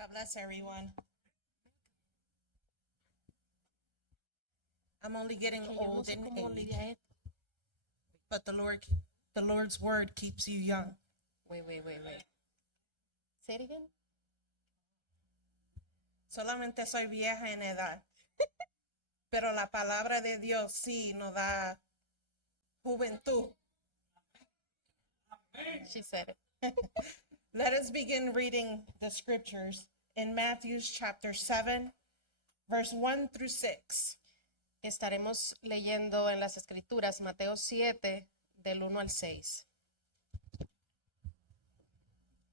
God bless everyone. I'm only getting Que yo no old sé in cómo age, lidia esto. but the Lord's word keeps you young. Wait. Say it again. Solamente soy vieja en edad, pero la palabra de Dios sí nos da juventud. She said it. Let us begin reading the scriptures in Matthew chapter 7, verse 1 through 6. Estaremos leyendo en las Escrituras Mateo 7, del 1 al 6.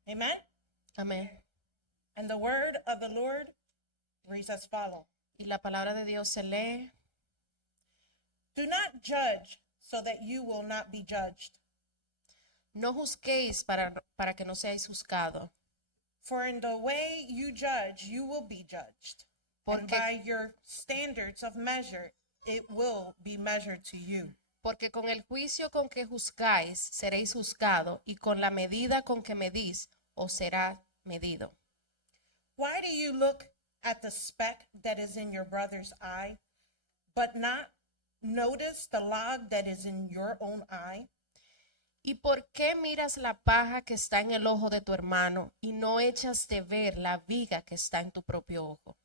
Amen? Amén. And the word of the Lord reads as follows. Y la palabra de Dios se lee. Do not judge so that you will not be judged. No juzguéis para que no seáis juzgados. For in the way you judge, you will be judged. And Porque- by your standards of measure, it will be measured to you. Porque con el juicio con que juzgáis, seréis juzgados, y con la medida con que medís, os será medido. Why do you look at the speck that is in your brother's eye, but not notice the log that is in your own eye? ¿Y por qué miras la paja que está en el ojo de tu hermano, y no echas de ver la viga que está en tu propio ojo?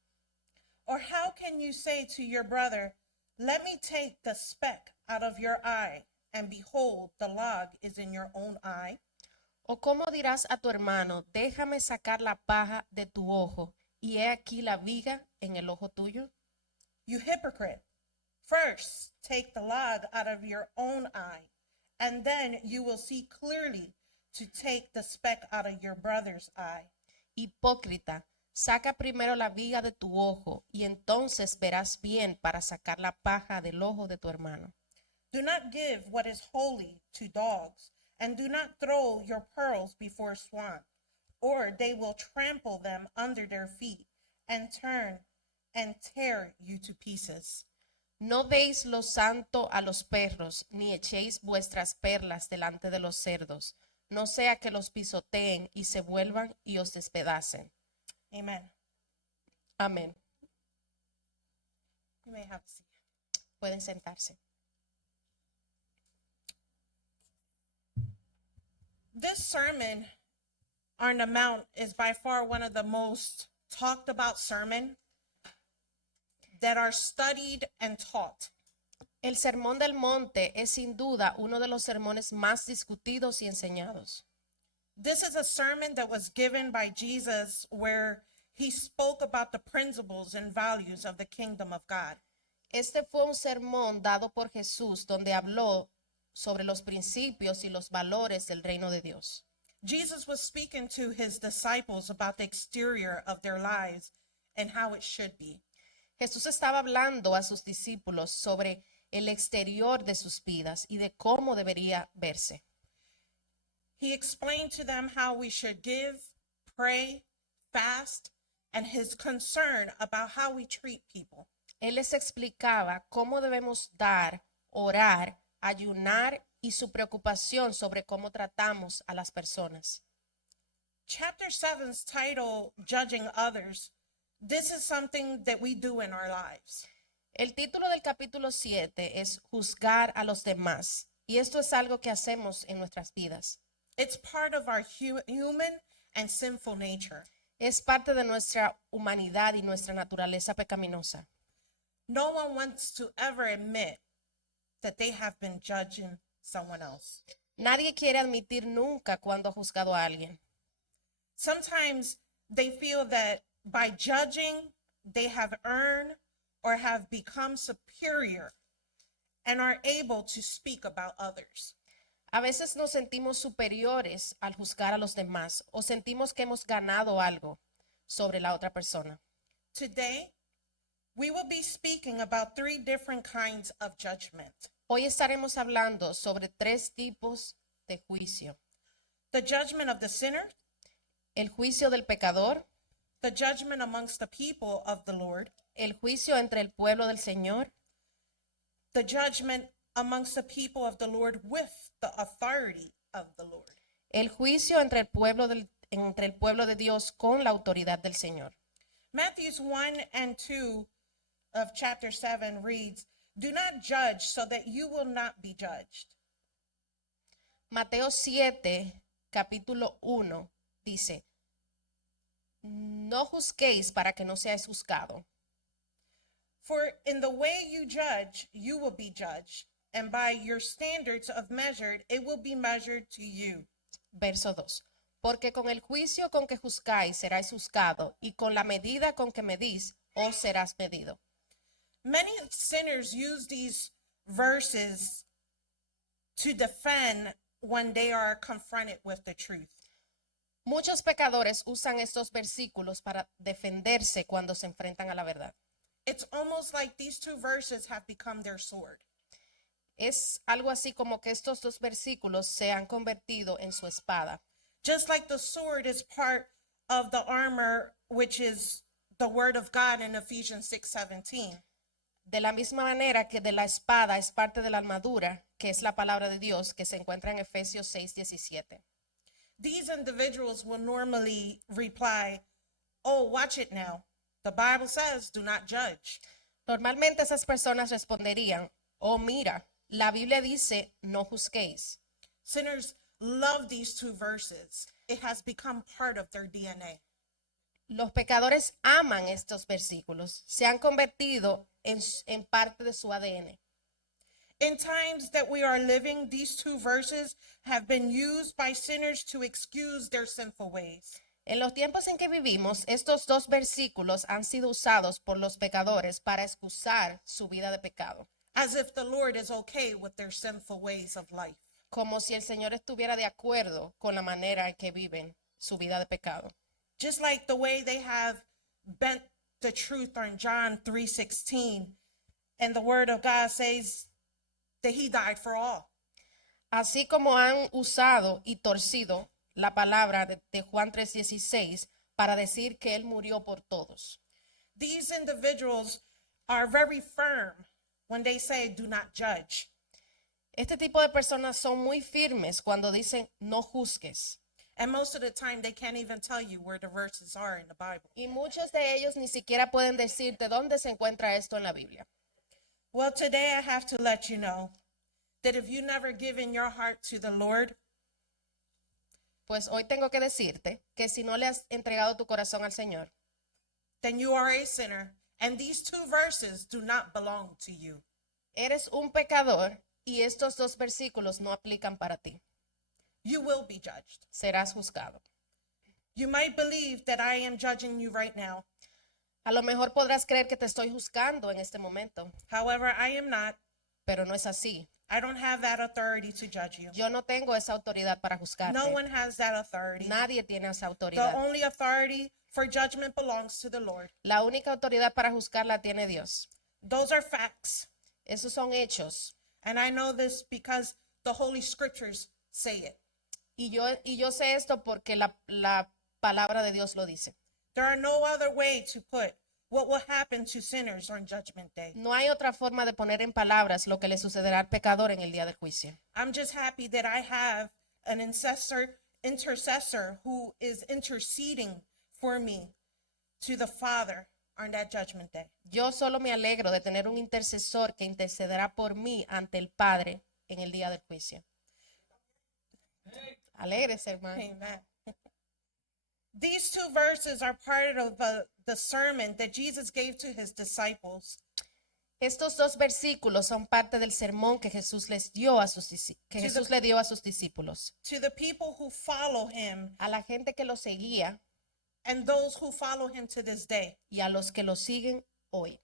Or how can you say to your brother, let me take the speck out of your eye, and behold, the log is in your own eye? ¿O cómo dirás a tu hermano, déjame sacar la paja de tu ojo, y he aquí la viga en el ojo tuyo? You hypocrite, first take the log out of your own eye, and then you will see clearly to take the speck out of your brother's eye. Hipócrita, saca primero la viga de tu ojo, y entonces verás bien para sacar la paja del ojo de tu hermano. Do not give what is holy to dogs, and do not throw your pearls before swine, or they will trample them under their feet and turn and tear you to pieces. No deis lo santo a los perros, ni echéis vuestras perlas delante de los cerdos, no sea que los pisoteen y se vuelvan y os despedacen. Amen. Amén. You may have a seat. Pueden sentarse. This sermon on the Mount is by far one of the most talked about sermon that are studied and taught. El sermón del monte es sin duda uno de los sermones más discutidos y enseñados. This is a sermon that was given by Jesus where he spoke about the principles and values of the kingdom of God. Este fue un sermón dado por Jesús donde habló sobre los principios y los valores del reino de Dios. Jesus was speaking to his disciples about the exterior of their lives and how it should be. Jesús estaba hablando a sus discípulos sobre el exterior de sus vidas y de cómo debería verse. He explained to them how we should give, pray, fast, and his concern about how we treat people. Él les explicaba cómo debemos dar, orar, ayunar y su preocupación sobre cómo tratamos a las personas. Chapter 7's title, Judging Others, this is something that we do in our lives. El título del capítulo 7 es Juzgar a los demás, y esto es algo que hacemos en nuestras vidas. It's part of our human and sinful nature. Es parte de nuestra humanidad y nuestra naturaleza pecaminosa. No one wants to ever admit that they have been judging someone else. Nadie quiere admitir nunca cuando ha juzgado a alguien. Sometimes they feel that by judging, they have earned or have become superior and are able to speak about others. A veces nos sentimos superiores al juzgar a los demás o sentimos que hemos ganado algo sobre la otra persona. Today, we will be speaking about 3 different kinds of judgment. Hoy estaremos hablando sobre 3 tipos de juicio. The judgment of the sinner, El juicio del pecador, the judgment amongst the people of the Lord, el juicio entre el pueblo del Señor, the judgment amongst the people of the Lord with the authority of the Lord. el juicio entre el pueblo entre el pueblo de Dios con la autoridad del Señor. Matthews 1 and 2 of chapter 7 reads, "Do not judge so that you will not be judged." Mateo 7, capítulo 1, dice, no juzguéis para que no seáis juzgado. For in the way you judge, you will be judged, and by your standards of measured, it will be measured to you. Verso 2. Porque con el juicio con que juzgáis seráis juzgado, y con la medida con que medís os serás medido. Many sinners use these verses to defend when they are confronted with the truth. Muchos pecadores usan estos versículos para defenderse cuando se enfrentan a la verdad. It's almost like these two verses have become their sword. Es algo así como que estos dos versículos se han convertido en su espada. Just like the sword is part of the armor, which is the word of God in Ephesians 6:17. De la misma manera que de la espada es parte de la armadura, que es la palabra de Dios, que se encuentra en Efesios 6:17. These individuals will normally reply, "Oh, watch it now. The Bible says do not judge." Normalmente esas personas responderían, oh mira, la Biblia dice, no juzguéis. Sinners love these two verses. It has become part of their DNA. Los pecadores aman estos versículos, se han convertido en parte de su ADN. In times that we are living, these two verses have been used by sinners to excuse their sinful ways. En los tiempos en que vivimos, estos dos versículos han sido usados por los pecadores para excusar su vida de pecado, As if the Lord is okay with their sinful ways of life. como si el Señor estuviera de acuerdo con la manera en que viven su vida de pecado. Just like the way they have bent the truth on John 3:16, and the word of God says that he died for all. Así como han usado y torcido la palabra de Juan 3:16 para decir que Él murió por todos. These individuals are very firm when they say do not judge. Este tipo de personas son muy firmes cuando dicen no juzgues. And most of the time they can't even tell you where the verses are in the Bible. Y muchos de ellos ni siquiera pueden decirte dónde se encuentra esto en la Biblia. Well, today I have to let you know that if you never given your heart to the Lord, Pues hoy tengo que decirte que si no le has entregado tu corazón al Señor, then you are a sinner, and these two verses do not belong to you. eres un pecador y estos dos versículos no aplican para ti. You will be judged. Serás juzgado. You might believe that I am judging you right now. A lo mejor podrás creer que te estoy juzgando en este momento, However, I am not. pero no es así. I don't have that authority to judge you. Yo no tengo esa autoridad para juzgarte. No one has that authority. Nadie tiene esa The autoridad. only authority for judgment belongs to the Lord. La única autoridad para juzgar la tiene Dios. Those are facts. Esos son hechos. And I know this because the Holy Scriptures say it. Y yo sé esto porque la palabra de Dios lo dice. There are no other way to put what will happen to sinners on Judgment Day. No hay otra forma de poner en palabras lo que le sucederá al pecador en el día del juicio. I'm just happy that I have an intercessor who is interceding for me to the Father on that Judgment Day. Yo solo me alegro de tener un intercesor que intercederá por mí ante el Padre en el día del juicio. Alegres, hermano. Amen. These two verses are part of the sermon that Jesus gave to his disciples. Estos dos versículos son parte del sermón que Jesús le dio a sus discípulos. To the people who follow him A la gente que lo seguía and those who follow him to this day. y a los que lo siguen hoy.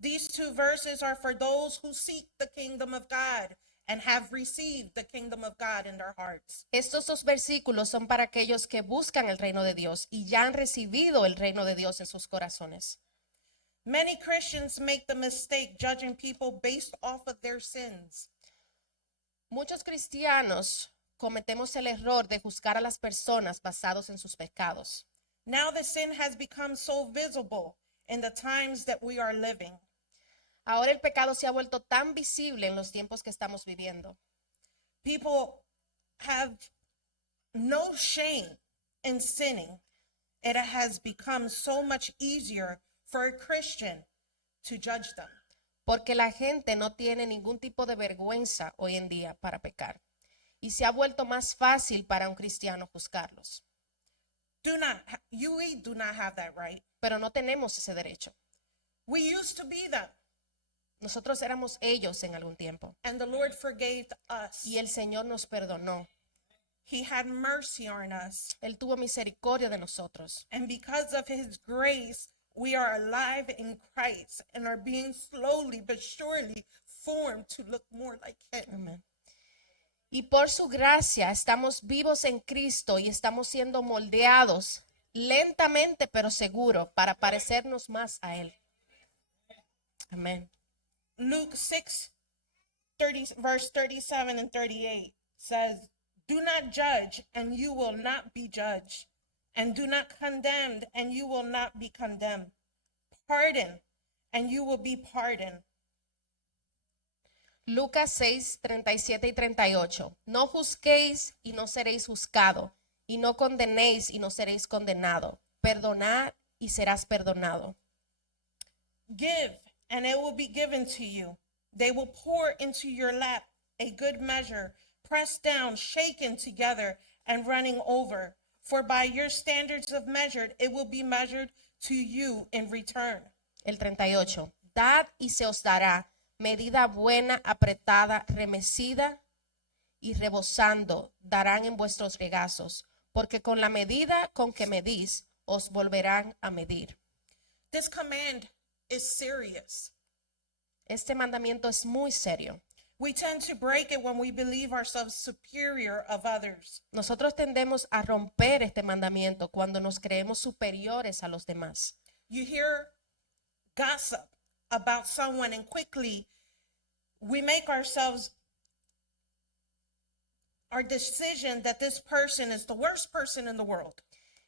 These two verses are for those who seek the kingdom of God and have received the kingdom of God in their hearts. Estos dos versículos son para aquellos que buscan el reino de Dios y ya han recibido el reino de Dios en sus corazones. Many Christians make the mistake judging people based off of their sins. Muchos cristianos cometemos el error de juzgar a las personas basados en sus pecados. Now the sin has become so visible in the times that we are living. Ahora el pecado se ha vuelto tan visible en los tiempos que estamos viviendo. People have no shame in sinning, it has become so much easier for a Christian to judge them. Porque la gente no tiene ningún tipo de vergüenza hoy en día para pecar. Y se ha vuelto más fácil para un cristiano juzgarlos. We do not have that right. Pero no tenemos ese derecho. We used to be them, Nosotros éramos ellos en algún tiempo. and the Lord forgave us. Y el Señor nos perdonó. He had mercy on us. Él tuvo misericordia de nosotros. And because of his grace, we are alive in Christ and are being slowly but surely formed to look more like him. Amén. Y por su gracia estamos vivos en Cristo y estamos siendo moldeados lentamente pero seguro para parecernos más a Él. Amén. Luke 6, verse 37 and 38 says, "Do not judge, and you will not be judged. And do not condemn, and you will not be condemned. Pardon, and you will be pardoned." Lucas 6, 37 y 38. No juzguéis y no seréis juzgado, y no condenéis y no seréis condenado. Perdonad y serás perdonado. Give, and it will be given to you. They will pour into your lap a good measure, pressed down, shaken together, and running over. For by your standards of measure, it will be measured to you in return. El 38. Dad y se os dará medida buena, apretada, remecida y rebosando darán en vuestros regazos, porque con la medida con que medís, os volverán a medir. This command is serious. Este mandamiento es muy serio. We tend to break it when we believe ourselves superior of others. Nosotros tendemos a romper este mandamiento cuando nos creemos superiores a los demás. You hear gossip about someone, and quickly we make our decision that this person is the worst person in the world.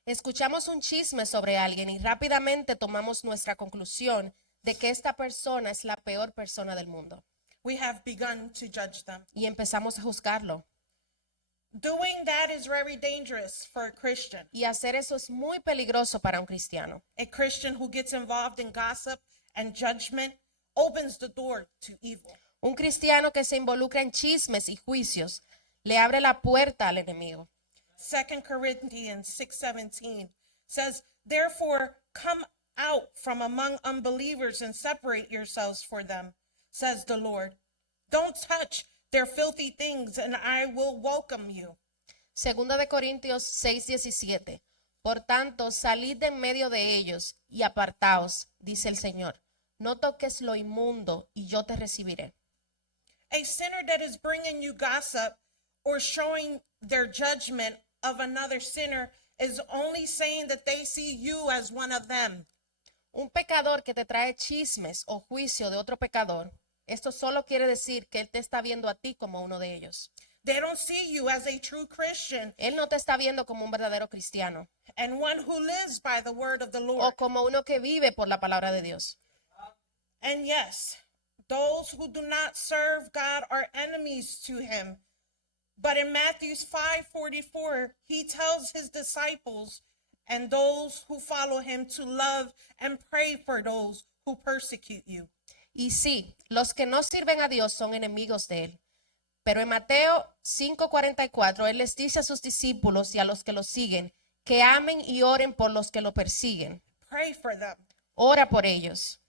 Escuchamos un chisme sobre alguien y rápidamente tomamos nuestra conclusión de que esta persona es la peor persona del mundo. We have begun to judge them. Y empezamos a juzgarlo. Doing that is very dangerous for a Christian. Y hacer eso es muy peligroso para un cristiano. A Christian who gets involved in gossip and judgment opens the door to evil. Un cristiano que se involucra en chismes y juicios le abre la puerta al enemigo. 2 Corinthians 6:17 says, "Therefore come out from among unbelievers and separate yourselves for them, says the Lord. Don't touch their filthy things, and I will welcome you." Segunda de Corintios 6:17. Por tanto, salid de en medio de ellos y apartaos, dice el Señor. No toques lo inmundo y yo te recibiré. A sinner that is bringing you gossip or showing their judgment of another sinner is only saying that they see you as one of them. Un pecador que te trae chismes o juicio de otro pecador, esto solo quiere decir que él te está viendo a ti como uno de ellos. They don't see you as a true Christian Él no te está viendo como un verdadero cristiano and one who lives by the word of the o Lord. como uno que vive por la palabra de Dios. And yes, those who do not serve God are enemies to him. But in Matthew 5:44, he tells his disciples and those who follow him to love and pray for those who persecute you. Y sí, los que no sirven a Dios son enemigos de él. Pero en Mateo 5:44, él les dice a sus discípulos y a los que lo siguen que amen y oren por los que lo persiguen. Pray for them. Ora por ellos.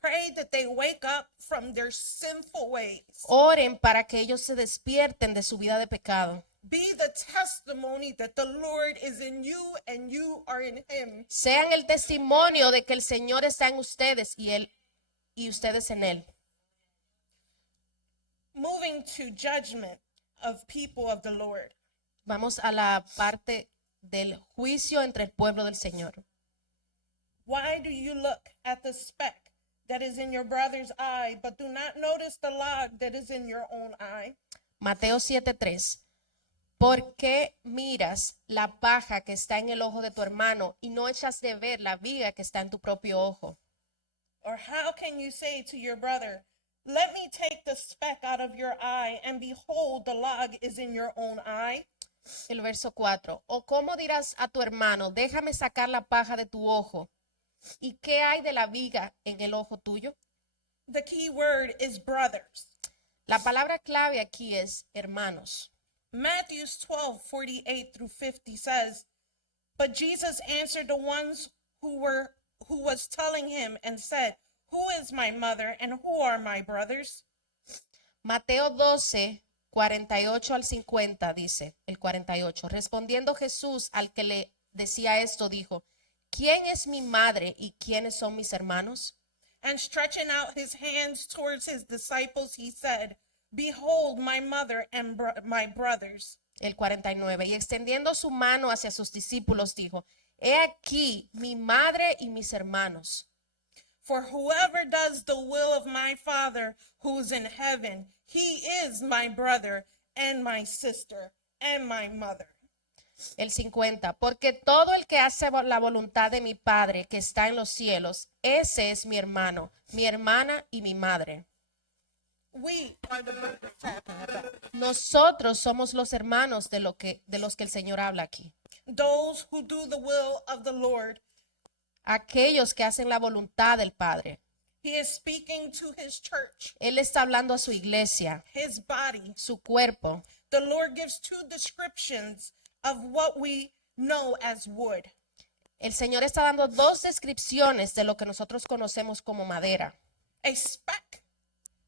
Pray that they wake up from their sinful ways. Oren para que ellos se despierten de su vida de pecado. Be the testimony that the Lord is in you and you are in him. Sean el testimonio de que el Señor está en ustedes y ustedes en él. Moving to judgment of people of the Lord. Vamos a la parte del juicio entre el pueblo del Señor. Why do you look at the speck that is in your brother's eye, but do not notice the log that is in your own eye? Mateo 7:3. ¿Por qué miras la paja que está en el ojo de tu hermano y no echas de ver la viga que está en tu propio ojo? Or how can you say to your brother, "Let me take the speck out of your eye," and behold, the log is in your own eye? El verso 4. ¿O cómo dirás a tu hermano, déjame sacar la paja de tu ojo? ¿Y qué hay de la viga en el ojo tuyo? The key word is brothers. La palabra clave aquí es hermanos. Matthew 12:48 through 50 says, "But Jesus answered the ones who was telling him and said, 'Who is my mother and who are my brothers?'" Mateo 12, 48 al 50 dice, el 48. Respondiendo Jesús al que le decía esto, dijo, ¿quién es mi madre y quiénes son mis hermanos? And stretching out his hands towards his disciples, he said, "Behold my mother and my brothers." El 49. Y extendiendo su mano hacia sus discípulos, dijo, he aquí mi madre y mis hermanos. For whoever does the will of my Father who's in heaven, he is my brother and my sister and my mother. El 50. Porque todo el que hace la voluntad de mi Padre que está en los cielos, ese es mi hermano, mi hermana y mi madre. We are the brothers talking about. Nosotros somos los hermanos de los que el Señor habla aquí. Those who do the will of the Lord. Aquellos que hacen la voluntad del Padre. He is speaking to his church, Él está hablando a su iglesia, his body. su cuerpo. The Lord gives two descriptions of what we know as wood. El Señor está dando dos descripciones de lo que nosotros conocemos como madera. A speck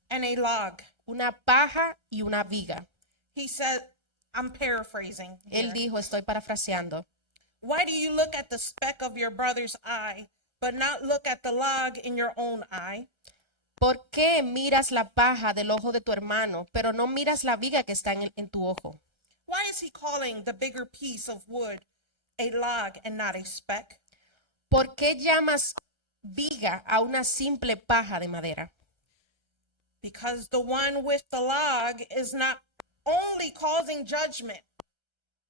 and a log. Una paja y una viga. He said, I'm paraphrasing here. Él dijo, estoy parafraseando. Why do you look at the speck of your brother's eye, but not look at the log in your own eye? ¿Por qué miras la paja del ojo de tu hermano, pero no miras la viga que está en tu ojo? Why is he calling the bigger piece of wood a log and not a speck? ¿Por qué llamas viga a una simple paja de madera? Because the one with the log is not only causing judgment,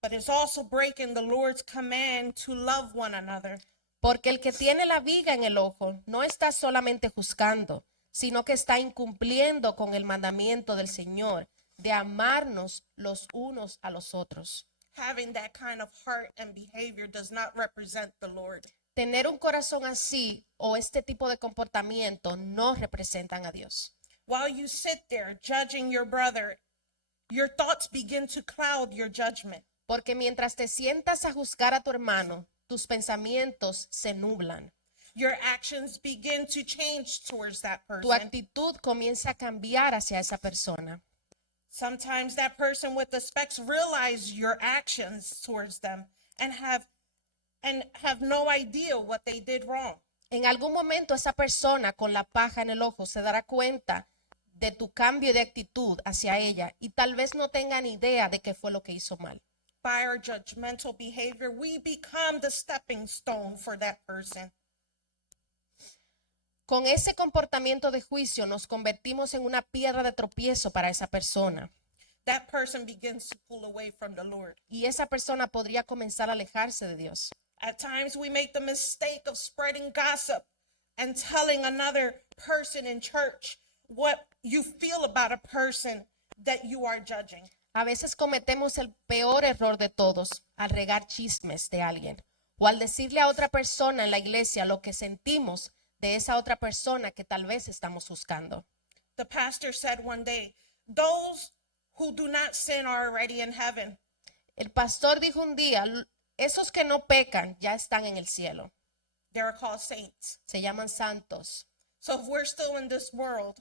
but is also breaking the Lord's command to love one another. Porque el que tiene la viga en el ojo no está solamente juzgando, sino que está incumpliendo con el mandamiento del Señor de amarnos los unos a los otros. Having that kind of heart and behavior does not represent the Lord. Tener un corazón así o este tipo de comportamiento no representan a Dios. While you sit there judging your brother, your thoughts begin to cloud your judgment. Porque mientras te sientas a juzgar a tu hermano, tus pensamientos se nublan. Your actions begin to change towards that Tu person. actitud comienza a cambiar hacia esa persona. Sometimes that person with the specks realize your actions towards them and have no idea what they did wrong. En algún momento esa persona con la paja en el ojo se dará cuenta de tu cambio de actitud hacia ella y tal vez no tenga ni idea de qué fue lo que hizo mal. By our judgmental behavior, we become the stepping stone for that person. Con ese comportamiento de juicio nos convertimos en una piedra de tropiezo para esa persona That person begins to pull away from the Lord. y esa persona podría comenzar a alejarse de Dios. At times, we make the mistake of spreading gossip and telling another person in church what you feel about a person that you are judging. A veces cometemos el peor error de todos al regar chismes de alguien o al decirle a otra persona en la iglesia lo que sentimos de esa otra persona que tal vez estamos juzgando. The pastor said one day, "Those who do not sin are already in heaven." El pastor dijo un día, esos que no pecan ya están en el cielo. They are called saints. Se llaman santos. So if we're still in this world,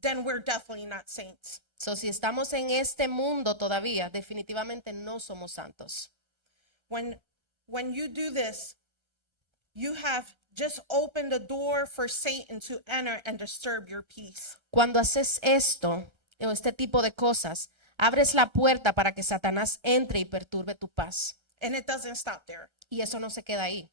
then we're definitely not saints. So, si estamos en este mundo todavía, definitivamente no somos santos. When you do this, you have just opened the door for Satan to enter and disturb your peace. Cuando haces esto o este tipo de cosas, abres la puerta para que Satanás entre y perturbe tu paz. And it doesn't stop there. Y eso no se queda ahí.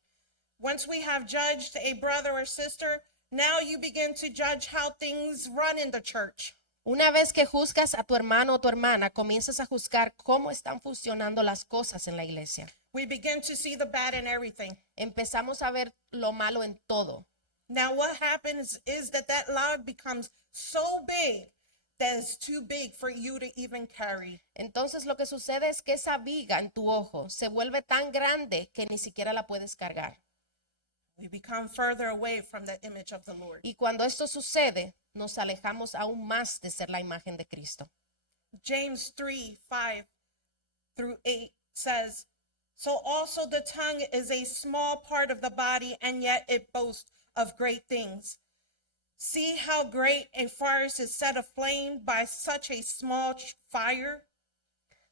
Once we have judged a brother or sister, now you begin to judge how things run in the church. Una vez que juzgas a tu hermano o tu hermana, comienzas a juzgar cómo están funcionando las cosas en la iglesia. We begin to see the bad in everything. Empezamos a ver lo malo en todo. Now what happens is that log becomes so big that is too big for you to even carry. Entonces lo que sucede es que esa viga en tu ojo se vuelve tan grande que ni siquiera la puedes cargar. We become further away from the image of the Lord. Y cuando esto sucede, nos alejamos aún más de ser la imagen de Cristo. James 3:5-8 says, "So also the tongue is a small part of the body, and yet it boasts of great things. See how great a forest is set aflame by such a small fire."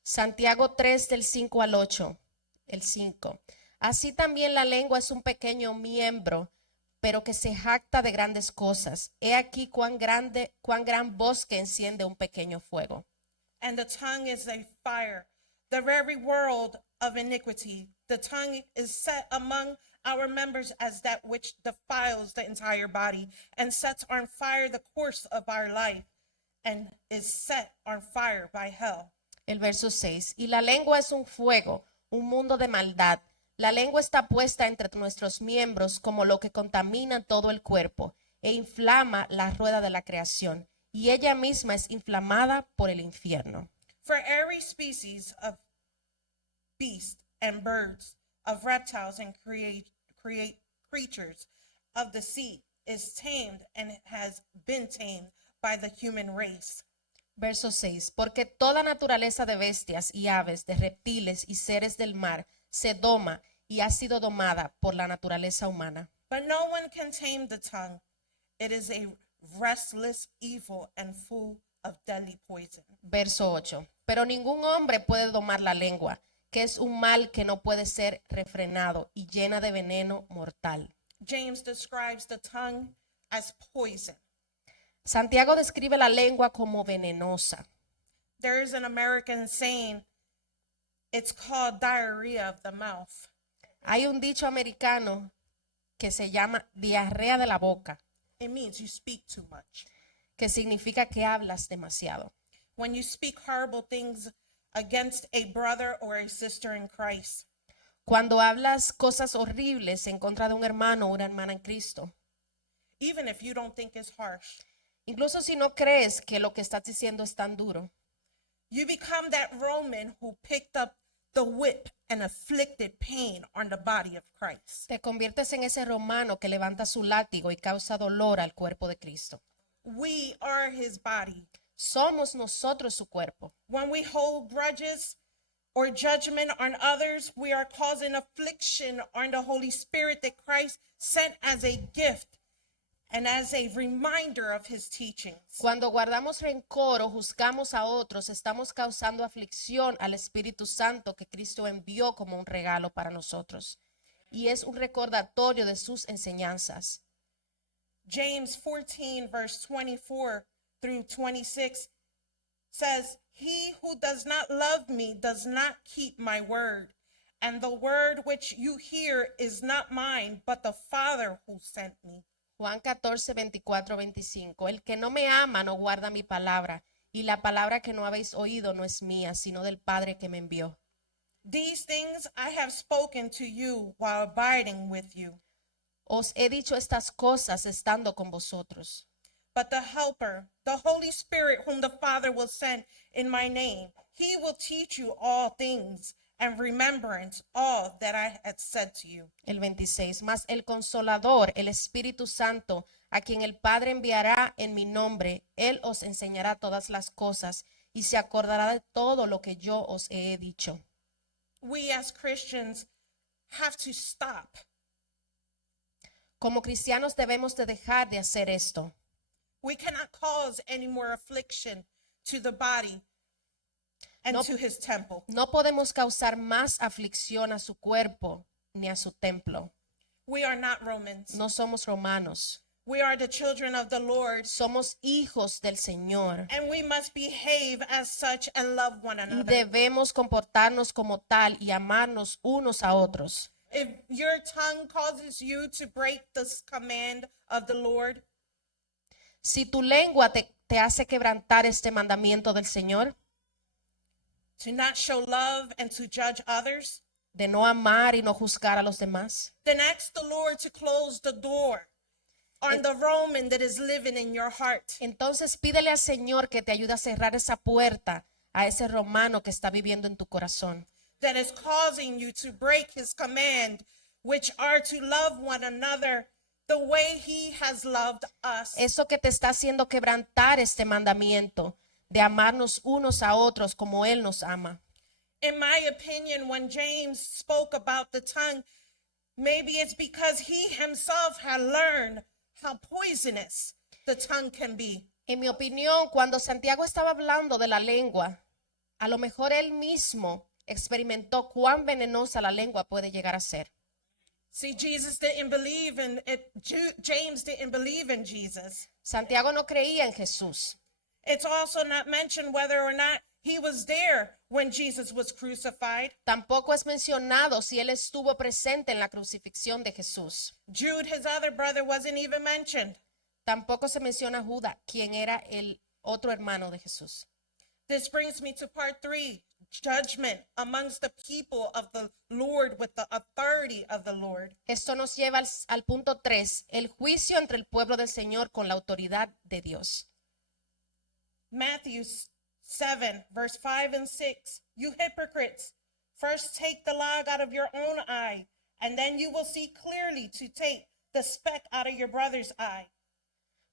Santiago 3 del 5 al 8, el 5. Así también la lengua es un pequeño miembro, pero que se jacta de grandes cosas. He aquí cuán gran bosque enciende un pequeño fuego. And the tongue is a fire, the very world of iniquity. The tongue is set among our members as that which defiles the entire body and sets on fire the course of our life and is set on fire by hell. El verso 6. Y la lengua es un fuego, un mundo de maldad. La lengua está puesta entre nuestros miembros como lo que contamina todo el cuerpo e inflama la rueda de la creación. Y ella misma es inflamada por el infierno. For every species of beasts and birds, of reptiles and creatures of the sea is tamed and has been tamed by the human race. Verso 6. Porque toda naturaleza de bestias y aves, de reptiles y seres del mar se doma y ha sido domada por la naturaleza humana. But no one can tame the tongue. It is a restless evil and full of deadly poison. Verso 8. Pero ningún hombre puede domar la lengua, que es un mal que no puede ser refrenado y llena de veneno mortal. James describes the tongue as poison. Santiago describe la lengua como venenosa. There is an American saying, it's called diarrhea of the mouth. Hay un dicho americano que se llama diarrea de la boca, It means you speak too much. que significa que hablas demasiado. When you speak horrible things against a brother or a sister in Christ, Cuando hablas cosas horribles en contra de un hermano o una hermana en Cristo, even if you don't think it's harsh, incluso si no crees que lo que estás diciendo es tan duro, you become that Roman who picked up the whip and inflicted pain on the body of Christ. te conviertes en ese romano que levanta su látigo y causa dolor al cuerpo de Cristo. We are his body. Somos nosotros su cuerpo. When we hold grudges or judgment on others, we are causing affliction on the Holy Spirit that Christ sent as a gift and as a reminder of his teachings. Cuando guardamos rencor o juzgamos a otros, estamos causando aflicción al Espíritu Santo que Cristo envió como un regalo para nosotros. Y es un recordatorio de sus enseñanzas. James 14, verse 24-26 says, "He who does not love me does not keep my word, and the word which you hear is not mine, but the Father who sent me." Juan 14, 24, 25. El que no me ama no guarda mi palabra, y la palabra que no habéis oído no es mía, sino del Padre que me envió. These things I have spoken to you while abiding with you. Os he dicho estas cosas estando con vosotros. But the Helper, the Holy Spirit, whom the Father will send in my name, he will teach you all things and remembrance all that I had said to you. El 26. Mas el Consolador, el Espíritu Santo, a quien el Padre enviará en mi nombre, él os enseñará todas las cosas y se acordará de todo lo que yo os he dicho. We as Christians have to stop. Como cristianos debemos de dejar de hacer esto. We cannot cause any more affliction to the body and No. to his temple. No podemos causar más aflicción a su cuerpo ni a su templo. We are not Romans. No somos romanos. We are the children of the Lord, Somos hijos del Señor and we must behave as such and love one y another. debemos comportarnos como tal y amarnos unos a otros. If your tongue causes you to break this command of the Lord, Si tu lengua te hace quebrantar este mandamiento del Señor, to not show love and to judge others, de no amar y no juzgar a los demás, then ask the Lord to close the door on the Roman that is living in your heart. Entonces pídele al Señor que te ayude a cerrar esa puerta a ese romano que está viviendo en tu corazón. That is causing you to break his command, which are to love one another the way he has loved us. Eso que te está haciendo quebrantar este mandamiento de amarnos unos a otros como Él nos ama. In my opinion, when James spoke about the tongue, maybe it's because he himself had learned how poisonous the tongue can be. En mi opinión, cuando Santiago estaba hablando de la lengua, a lo mejor él mismo experimentó cuán venenosa la lengua puede llegar a ser. See, Jesus didn't believe in it. James didn't believe in Jesus. Santiago no creía en Jesús. It's also not mentioned whether or not he was there when Jesus was crucified. Tampoco es mencionado si él estuvo presente en la crucifixión de Jesús. Jude, his other brother, wasn't even mentioned. Tampoco se menciona Judas, quien era el otro hermano de Jesús. This brings me to part 3, judgment amongst the people of the Lord with the authority of the Lord. Esto nos lleva al punto 3, el juicio entre el pueblo del Señor con la autoridad de Dios. Matthew 7, verse 5 and 6. You hypocrites, first take the log out of your own eye, and then you will see clearly to take the speck out of your brother's eye.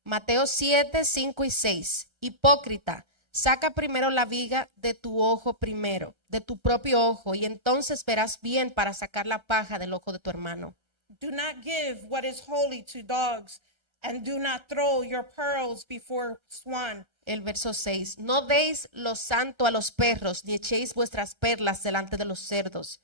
Mateo 7, 5 y 6. Hipócrita, saca primero la viga de tu ojo primero, de tu propio ojo, y entonces verás bien para sacar la paja del ojo de tu hermano. Do not give what is holy to dogs, and do not throw your pearls before swine. El verso 6. No deis lo santo a los perros, ni echéis vuestras perlas delante de los cerdos,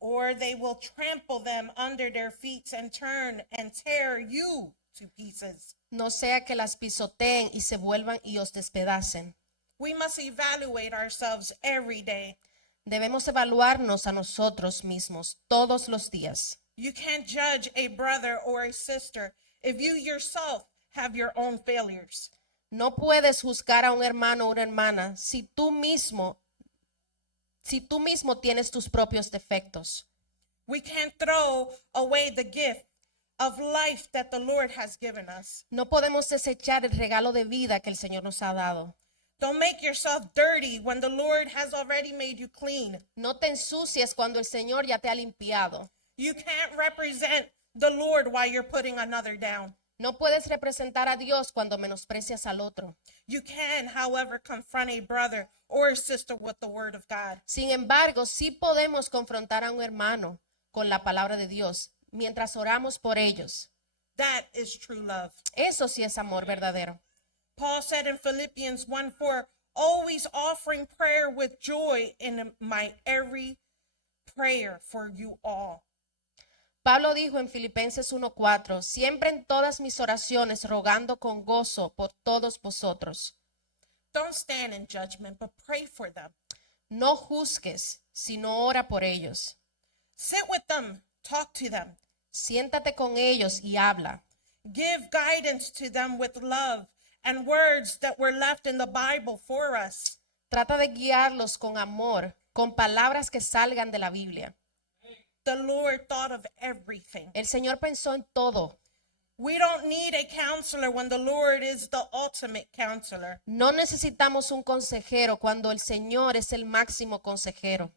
Or they will trample them under their feet and turn and tear you to pieces. no sea que las pisoteen y se vuelvan y os despedacen. We must evaluate ourselves every day. Debemos evaluarnos a nosotros mismos todos los días. You can't judge a brother or a sister if you yourself have your own failures. No puedes juzgar a un hermano o una hermana si tú mismo tienes tus propios defectos. We can't throw away the gift of life that the Lord has given us. No podemos desechar el regalo de vida que el Señor nos ha dado. Don't make yourself dirty when the Lord has already made you clean. No te ensucies cuando el Señor ya te ha limpiado. You can't represent the Lord while you're putting another down. No puedes representar a Dios cuando menosprecias al otro. You can, however, confront a brother or a sister with the word of God. Sin embargo, sí podemos confrontar a un hermano con la palabra de Dios mientras oramos por ellos. That is true love. Eso sí es amor verdadero. Paul said in Philippians 1:4, always offering prayer with joy in my every prayer for you all. Pablo dijo en Filipenses 1:4, siempre en todas mis oraciones rogando con gozo por todos vosotros. Don't stand in judgment, but pray for them. No juzgues, sino ora por ellos. Sit with them, talk to them. Siéntate con ellos y habla. Give guidance to them with love and words that were left in the Bible for us. Trata de guiarlos con amor, con palabras que salgan de la Biblia. The Lord thought of everything. El Señor pensó en todo. We don't need a counselor when the Lord is the ultimate counselor. No necesitamos un consejero cuando el Señor es el máximo consejero.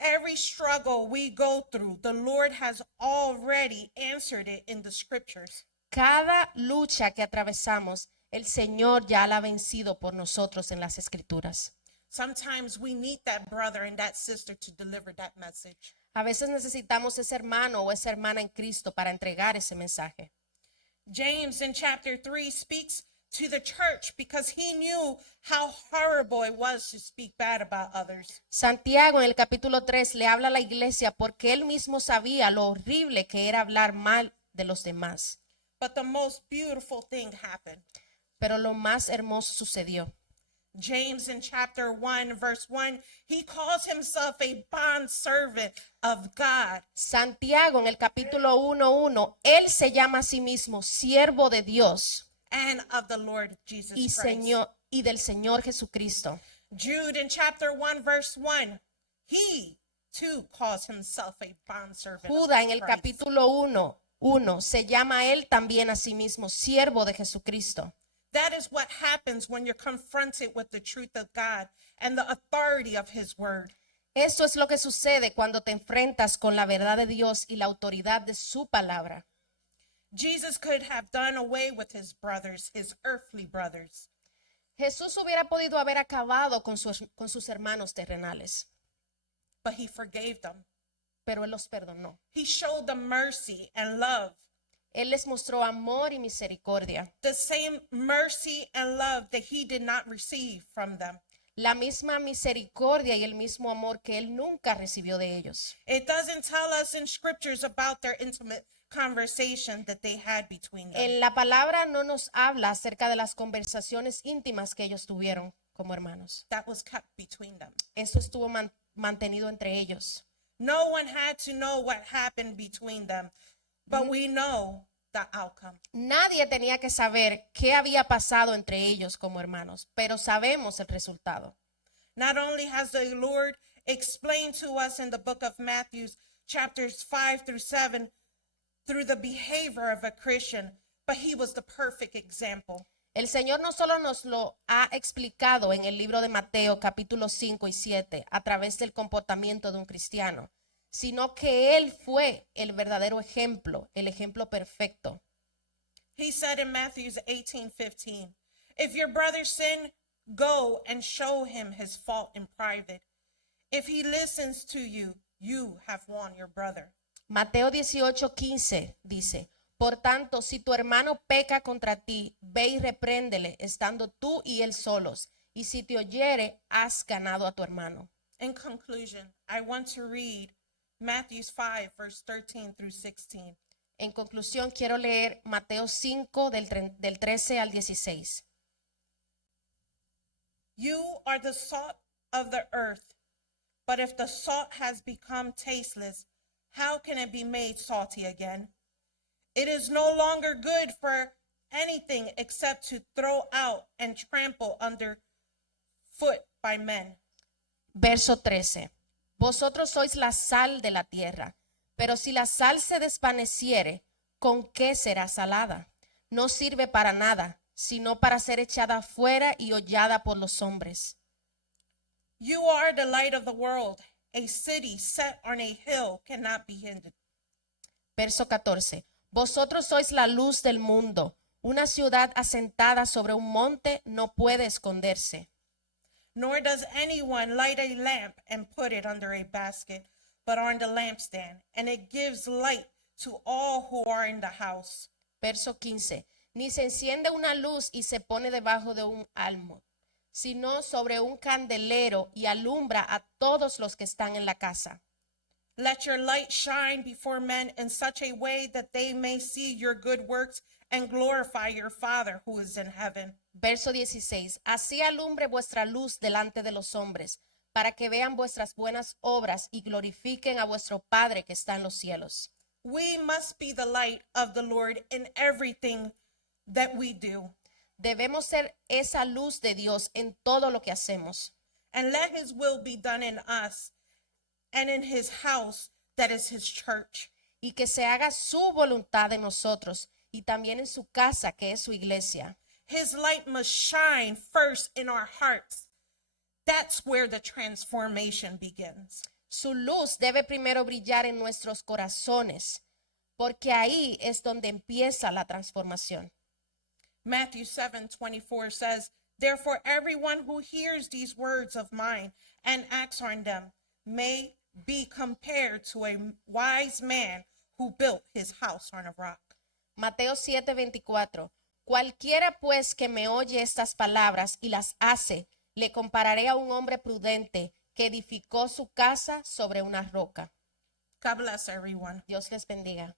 Every struggle we go through, the Lord has already answered it in the scriptures. Cada lucha que atravesamos, el Señor ya la ha vencido por nosotros en las Escrituras. Sometimes we need that brother and that sister to deliver that message. A veces necesitamos ese hermano o esa hermana en Cristo para entregar ese mensaje. James in chapter 3 speaks to the church because he knew how horrible it was to speak bad about others. Santiago en el capítulo 3 le habla a la iglesia porque él mismo sabía lo horrible que era hablar mal de los demás. But the most beautiful thing happened. Pero lo más hermoso sucedió. James in chapter 1 verse 1, he calls himself a bond servant of God. Santiago en el capítulo 1:1, él se llama a sí mismo siervo de Dios And of the Lord Jesus y Christ. del Señor Jesucristo. Jude in chapter 1 verse 1, he too calls himself a bondservant of Judas en el Christ. capítulo 1 1, se llama a él también a sí mismo siervo de Jesucristo. That is what happens when you're confronted with the truth of God and the authority of his word. Esto es lo que sucede cuando te enfrentas con la verdad de Dios y la autoridad de su palabra. Jesus could have done away with his brothers, his earthly brothers. Jesús hubiera podido haber acabado con sus hermanos terrenales, But he forgave them. pero él los perdonó. He showed them mercy and love. Él les mostró amor y misericordia, The same mercy and love that he did not receive from them. la misma misericordia y el mismo amor que él nunca recibió de ellos. It doesn't tell us in scriptures about their intimate conversation that they had between them. En la palabra no nos habla acerca de las conversaciones íntimas que ellos tuvieron como hermanos. That was kept between them. Esto estuvo mantenido entre ellos. No one had to know what happened between them, but we know the outcome. Nadie tenía que saber qué había pasado entre ellos como hermanos, pero sabemos el resultado. Not only has the Lord explained to us in the book of Matthew, chapters 5 through 7, through the behavior of a Christian, but he was the perfect example. El Señor no solo nos lo ha explicado en el libro de Mateo capítulo 5 y 7 a través del comportamiento de un cristiano, sino que Él fue el verdadero ejemplo, el ejemplo perfecto. He said in Matthew 18:15, if your brother sin, go and show him his fault in private. If he listens to you, you have won your brother. Mateo 18:15 dice, por tanto, si tu hermano peca contra ti, ve y repréndele, estando tú y él solos, y si te oyere, has ganado a tu hermano. In conclusion, I want to read Matthew 5, verse 13 through 16. En conclusión, quiero leer Mateo 5 del 13 al 16. You are the salt of the earth, but if the salt has become tasteless, how can it be made salty again? It is no longer good for anything except to throw out and trample under foot by men. Verso 13. Vosotros sois la sal de la tierra, pero si la sal se desvaneciere, ¿con qué será salada? No sirve para nada, sino para ser echada fuera y hollada por los hombres. You are the light of the world. A city set on a hill cannot be hidden. Verso 14. Vosotros sois la luz del mundo. Una ciudad asentada sobre un monte no puede esconderse. Nor does anyone light a lamp and put it under a basket, but on the lampstand, and it gives light to all who are in the house. Verso 15. Ni se enciende una luz y se pone debajo de un almo, sino sobre un candelero y alumbra a todos los que están en la casa. Let your light shine before men in such a way that they may see your good works and glorify your Father who is in heaven. Verso 16. Así alumbre vuestra luz delante de los hombres, para que vean vuestras buenas obras y glorifiquen a vuestro Padre que está en los cielos. We must be the light of the Lord in everything that we do, Debemos ser esa luz de Dios en todo lo que hacemos. and let his will be done in us and in his house, that is his church. Y que se haga su voluntad en nosotros y también en su casa, que es su iglesia. His light must shine first in our hearts. That's where the transformation begins. Su luz debe primero brillar en nuestros corazones, porque ahí es donde empieza la transformación. Matthew 7:24 says, therefore everyone who hears these words of mine and acts on them may be compared to a wise man who built his house on a rock. Mateo 7:24. Cualquiera pues que me oye estas palabras y las hace, le compararé a un hombre prudente que edificó su casa sobre una roca. God bless everyone. Dios les bendiga.